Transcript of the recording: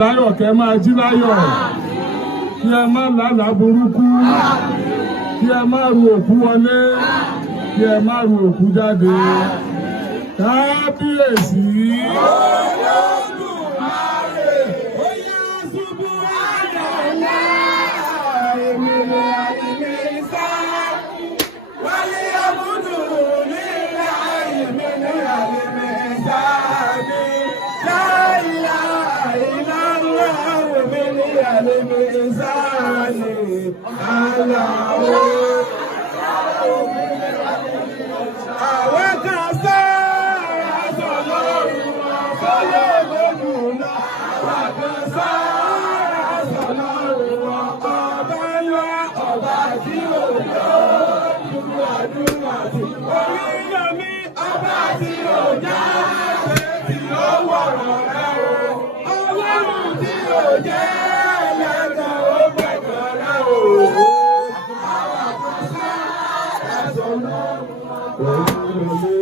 láyọ̀ kẹ́ máa jí láyọ̀ kí ẹ má lálàá burúkú kí ẹ má ru òkú wọlé kí ẹ má ru òkú jáde kábíyèsí. Olódùmarè ó yá ṣubú àjọlá èmi ni àyíká wálé àbúdù nílá èmi ni àyíká mi láìlá ìlànà èmi ni àyíká mi aláwọ̀. Àwọn kan sára sọ̀lọ́run ọ̀fọ́lọ́gbọ̀nùnà. Àwọn kan sára sọ̀lọ́run ọba ńlá ọba tí ó lójú àdúrà tí oríyànmí ọba tí ó já tí ó wọ̀rọ̀ rẹ̀ o. Ọlọ́run tí ó jẹ́ ẹlẹ́gàn ó gbẹ̀gàn rẹ̀ o. Àwọn kan sára sọ̀lọ́run ọba ńlá.